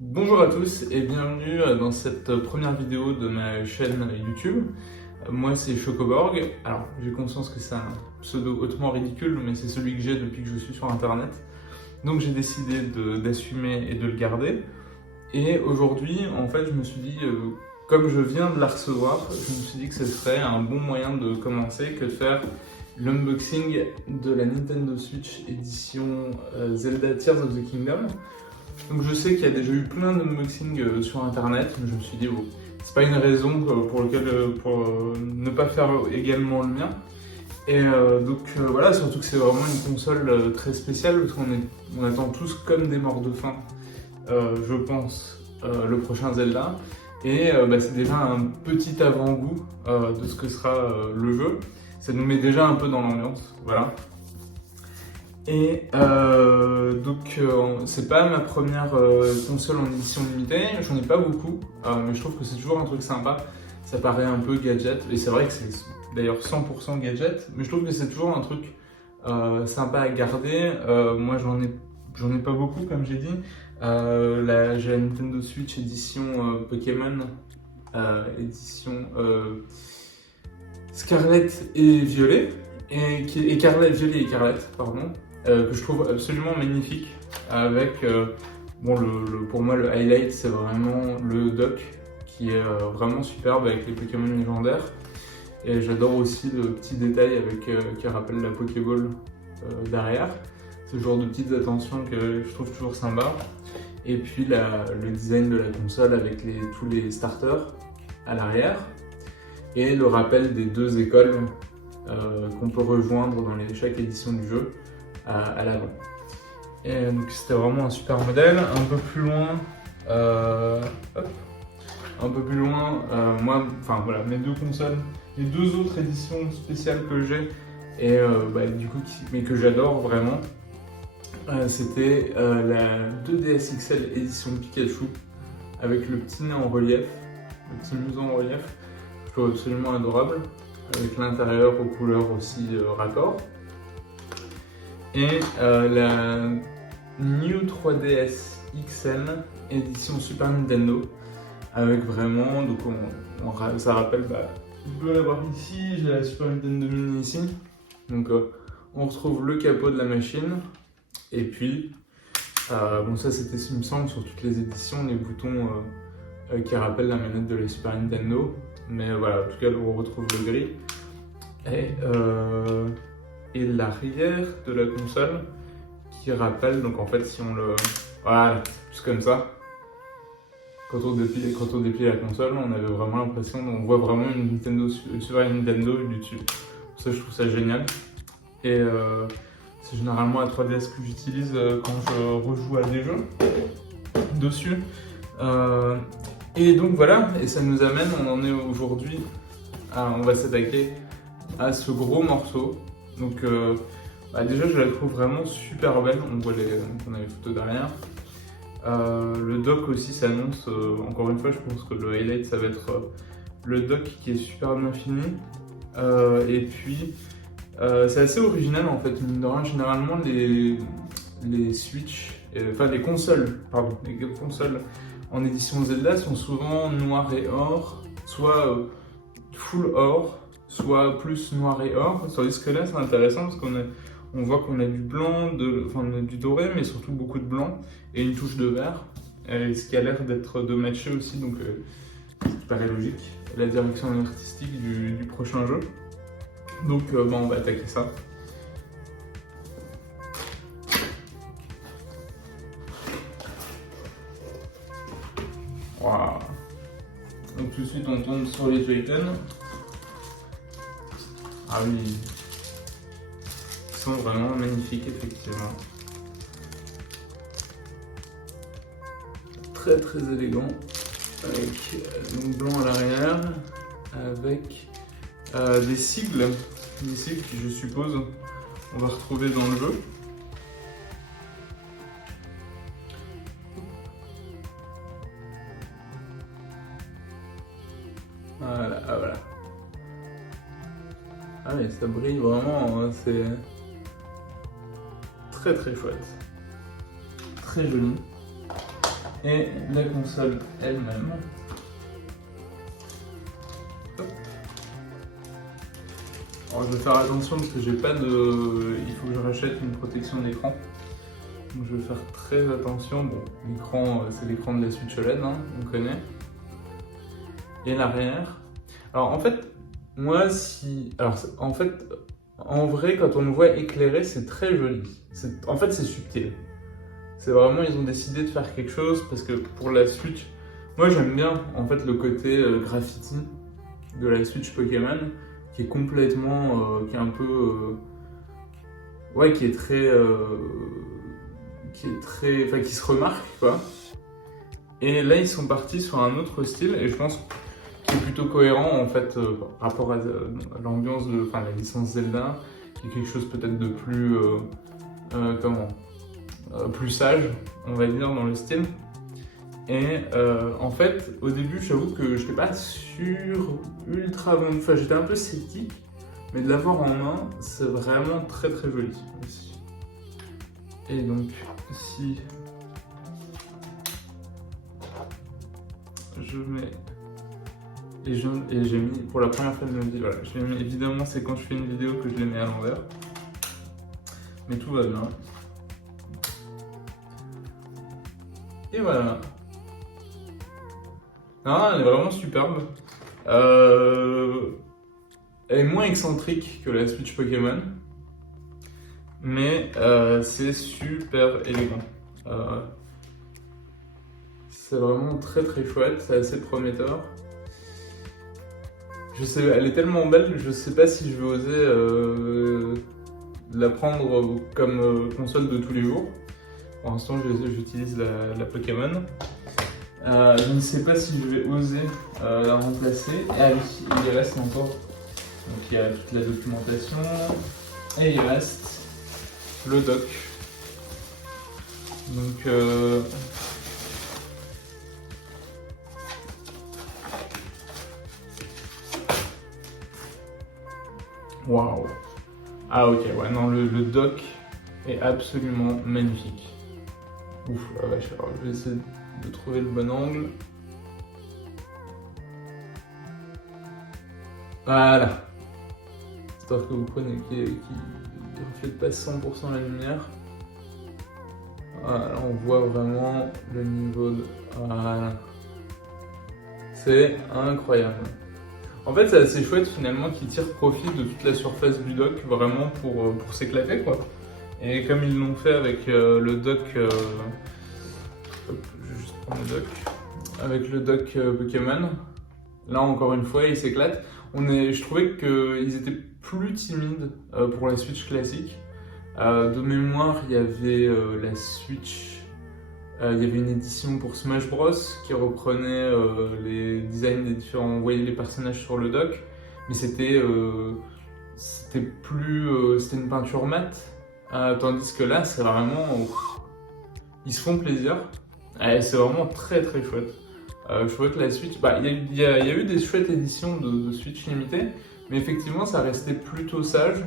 Bonjour à tous et bienvenue dans cette première vidéo de ma chaîne YouTube. Moi c'est Chocoborg. Alors j'ai conscience que c'est un pseudo hautement ridicule, mais c'est celui que j'ai depuis que je suis sur internet. Donc j'ai décidé d'assumer et de le garder. Et aujourd'hui en fait je me suis dit, comme je viens de la recevoir, je me suis dit que ce serait un bon moyen de commencer que de faire l'unboxing de la Nintendo Switch édition Zelda Tears of the Kingdom. Donc je sais qu'il y a déjà eu plein d'unboxings sur internet, mais je me suis dit, bon, c'est pas une raison pour ne pas faire également le mien. Et voilà, surtout que c'est vraiment une console très spéciale parce on attend tous comme des morts de faim, je pense, le prochain Zelda. Et c'est déjà un petit avant-goût de ce que sera le jeu. Ça nous met déjà un peu dans l'ambiance, voilà. Et c'est pas ma première console en édition limitée, j'en ai pas beaucoup, mais je trouve que c'est toujours un truc sympa. Ça paraît un peu gadget, et c'est vrai que c'est d'ailleurs 100% gadget, mais je trouve que c'est toujours un truc sympa à garder. Moi j'en ai pas beaucoup, comme j'ai dit. J'ai la Nintendo Switch édition Pokémon, édition Scarlet et Violet, Violet et Écarlate, pardon, que je trouve absolument magnifique. Avec, pour moi, le highlight, c'est vraiment le dock qui est vraiment superbe avec les Pokémon légendaires. Et j'adore aussi le petit détail qui rappelle la Pokéball derrière. Ce genre de petites attentions que je trouve toujours sympa. Et puis le design de la console avec tous les starters à l'arrière. Et le rappel des deux écoles qu'on peut rejoindre dans chaque édition du jeu à l'avant. Et donc c'était vraiment un super modèle. Un peu plus loin, voilà, mes deux consoles, les deux autres éditions spéciales que j'ai et mais que j'adore vraiment. C'était la 2DS XL édition Pikachu avec le petit nez en relief, le petit museau en relief. Je trouve absolument adorable, avec l'intérieur aux couleurs aussi raccord. Et la New 3DS XL édition Super Nintendo, avec vraiment, donc ça rappelle, je peux l'avoir ici, j'ai la Super Nintendo Mini ici. Donc on retrouve le capot de la machine, et puis, ça c'était, il me semble, sur toutes les éditions, les boutons qui rappellent la manette de la Super Nintendo. Mais voilà, en tout cas, on retrouve le gris. Et l'arrière de la console qui rappelle, donc en fait, si on le. Voilà, juste comme ça. Quand on déplie la console, on avait vraiment l'impression, on voit vraiment une Super Nintendo du dessus. Ça, je trouve ça génial. Et c'est généralement la 3DS que j'utilise quand je rejoue à des jeux dessus. Et donc voilà, et ça nous amène, on en est aujourd'hui, on va s'attaquer à ce gros morceau. Donc déjà je la trouve vraiment super belle, on a les photos derrière. Le dock aussi s'annonce, encore une fois je pense que le highlight ça va être le dock qui est super bien fini. Et puis c'est assez original en fait, mine de rien, généralement les Switch, les consoles en édition Zelda sont souvent noir et or, soit full or, soit plus noir et or. Tandis que là, c'est intéressant parce on voit qu'on a du blanc, on a du doré, mais surtout beaucoup de blanc et une touche de vert. Ce qui a l'air de matcher aussi, donc c'est paraît logique. La direction artistique du prochain jeu. Donc on va attaquer ça. Wow. Donc tout de suite on tombe sur les Joy-Con. Ah oui, ils sont vraiment magnifiques effectivement. Très très élégant, avec donc blanc à l'arrière, avec des sigles qui je suppose on va retrouver dans le jeu. Voilà, voilà. Ah mais ça brille vraiment, hein, c'est très très chouette. Très joli. Et la console elle-même. Alors je vais faire attention parce que j'ai pas de... Il faut que je rachète une protection d'écran. Donc je vais faire très attention. Bon, l'écran, c'est l'écran de la Switch OLED, hein, on connaît. Et l'arrière. Alors en fait, moi si... Alors en fait, en vrai, quand on le voit éclairé, c'est très joli. En fait, c'est subtil. C'est vraiment, ils ont décidé de faire quelque chose parce que pour la Switch, moi j'aime bien en fait le côté graffiti de la Switch Pokémon qui est complètement, qui est un peu, ouais, qui est très, enfin qui se remarque quoi. Et là ils sont partis sur un autre style et je pense qu'il est plutôt cohérent en fait par rapport à l'ambiance de, enfin la licence Zelda, qui est quelque chose peut-être de plus, plus sage, on va dire, dans le style. Et en fait, au début, j'avoue que je n'étais pas ultra bon. Enfin, j'étais un peu sceptique, mais de l'avoir en main, c'est vraiment très très joli aussi. Et donc, si je mets. Et j'ai mis, pour la première fois de ma vie, voilà, je l'ai mis, évidemment, c'est quand je fais une vidéo que je les mets à l'envers. Mais tout va bien. Et voilà. Non, elle est vraiment superbe. Elle est moins excentrique que la Switch Pokémon. Mais c'est super élégant. C'est vraiment très très chouette, c'est assez prometteur. Je sais, elle est tellement belle que je sais pas si je vais oser la prendre comme console de tous les jours. Pour l'instant, j'utilise la Pokémon. Je ne sais pas si je vais oser la remplacer. Et ah oui, il reste encore. Donc il y a toute la documentation. Et il reste le dock. Donc waouh. Ah ok, ouais, non, le dock est absolument magnifique. Ouf, la vache, alors je vais essayer de trouver le bon angle. Voilà. Histoire que vous prenez qui ne reflète pas 100% la lumière. Voilà, on voit vraiment le niveau de... Voilà. C'est incroyable. En fait, c'est assez chouette finalement qu'ils tirent profit de toute la surface du dock vraiment pour s'éclater quoi. Et comme ils l'ont fait avec le dock... hop, je vais juste prendre le dock. Avec le dock Pokémon. Là encore une fois, ils s'éclatent. Je trouvais qu'ils étaient plus timides pour la Switch classique. De mémoire, il y avait la Switch... il y avait une édition pour Smash Bros qui reprenait les designs des différents... On voyait les personnages sur le dock. Mais c'était c'était une peinture mate. Tandis que là, c'est vraiment... ils se font plaisir. C'est vraiment très très chouette. Je trouvais que la Switch... il y a eu des chouettes éditions de Switch limitées, mais effectivement, ça restait plutôt sage.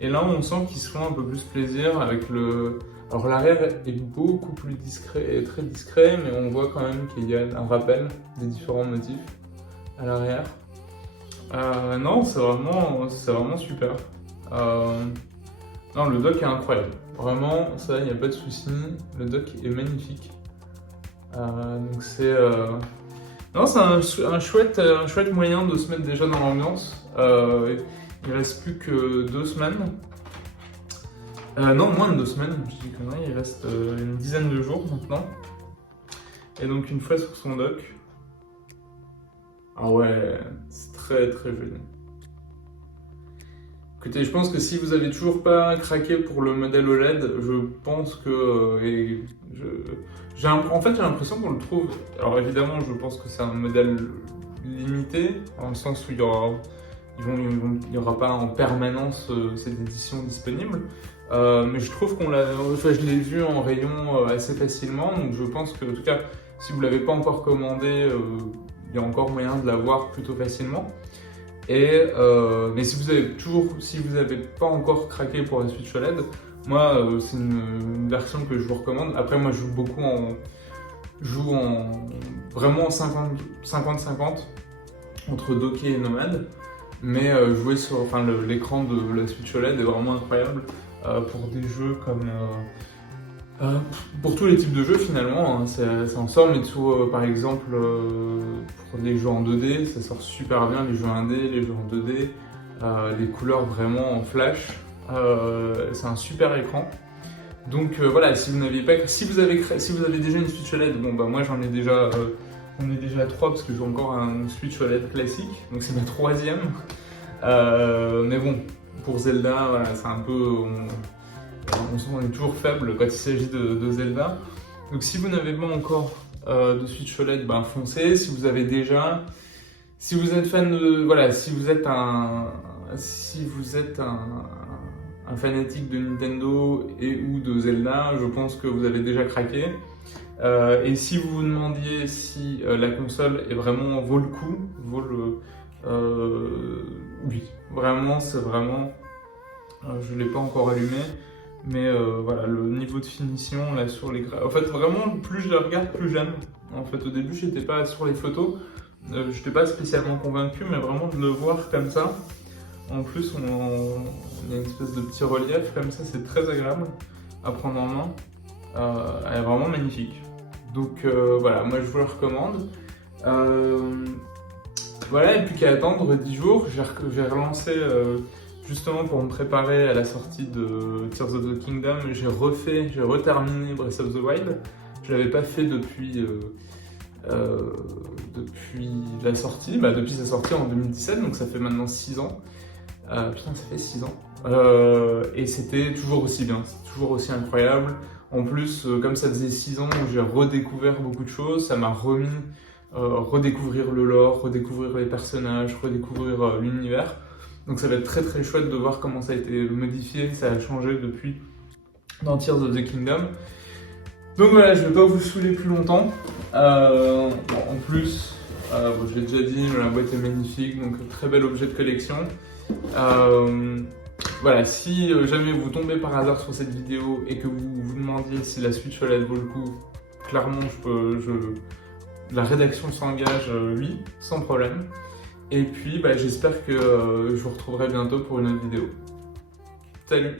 Et là, on sent qu'ils se font un peu plus plaisir avec le... Alors l'arrière est beaucoup plus discret et très discret, mais on voit quand même qu'il y a un rappel des différents motifs à l'arrière. Non, c'est vraiment super. Non, le dock est incroyable. Vraiment, ça, il n'y a pas de souci. Le dock est magnifique. Donc c'est... Non, c'est un chouette moyen de se mettre déjà dans l'ambiance. Il reste plus que 2 semaines. Non, moins de 2 semaines, je dis connerie, il reste une dizaine de jours maintenant. Et donc une fois sur son dock. Ah ouais, c'est très très joli. Écoutez, je pense que si vous avez toujours pas craqué pour le modèle OLED, je pense que... en fait, j'ai l'impression qu'on le trouve... Alors évidemment, je pense que c'est un modèle limité, dans le sens où il y aura pas en permanence cette édition disponible. Mais je trouve je l'ai vu en rayon assez facilement, donc je pense que, en tout cas, si vous ne l'avez pas encore commandé, il y a encore moyen de l'avoir plutôt facilement. Mais si vous n'avez pas encore craqué pour la Switch OLED, moi c'est une version que je vous recommande. Après moi je joue beaucoup joue vraiment en 50-50 entre Docké et Nomad. Mais jouer sur l'écran de la Switch OLED est vraiment incroyable pour des jeux comme... pour tous les types de jeux finalement, hein, ça en sort, mais par exemple pour les jeux en 2D, ça sort super bien, les jeux 1D, les jeux en 2D, les couleurs vraiment en flash, c'est un super écran. Donc voilà, si vous avez déjà une Switch OLED, bon bah moi j'en ai déjà, on est déjà à 3 parce que j'ai encore un Switch OLED classique, donc c'est ma 3e. Mais bon, pour Zelda, voilà, c'est un peu, on est toujours faible quand il s'agit de Zelda. Donc si vous n'avez pas encore de Switch OLED, ben foncez. Si vous avez déjà, si vous êtes fan de, voilà, si vous êtes un fanatique de Nintendo et ou de Zelda, je pense que vous avez déjà craqué. Et si vous vous demandiez si la console est vraiment vaut le coup, oui, vraiment, c'est vraiment, je l'ai pas encore allumé, mais voilà, le niveau de finition là sur les en fait vraiment plus je le regarde plus j'aime. En fait au début j'étais pas sur les photos, j'étais pas spécialement convaincu, mais vraiment de le voir comme ça. En plus, on a une espèce de petit relief comme ça, c'est très agréable à prendre en main. Elle est vraiment magnifique. Donc voilà, moi je vous le recommande. Voilà, et puis qu'à attendre 10 jours, j'ai relancé justement pour me préparer à la sortie de Tears of the Kingdom. J'ai reterminé Breath of the Wild. Je l'avais pas fait depuis la sortie, depuis sa sortie en 2017, donc ça fait maintenant 6 ans. Putain, ça fait 6 ans. Et c'était toujours aussi bien, c'est toujours aussi incroyable. En plus, comme ça faisait 6 ans, j'ai redécouvert beaucoup de choses. Ça m'a remis redécouvrir le lore, redécouvrir les personnages, redécouvrir l'univers. Donc ça va être très très chouette de voir comment ça a été modifié, ça a changé depuis dans Tears of the Kingdom. Donc voilà, je ne vais pas vous saouler plus longtemps. En plus, je l'ai déjà dit, la boîte est magnifique, donc très bel objet de collection. Voilà, si jamais vous tombez par hasard sur cette vidéo et que vous vous demandiez si la Switch OLED vaut le coup, clairement la rédaction s'engage, oui, sans problème. Et puis j'espère que je vous retrouverai bientôt pour une autre vidéo. Salut!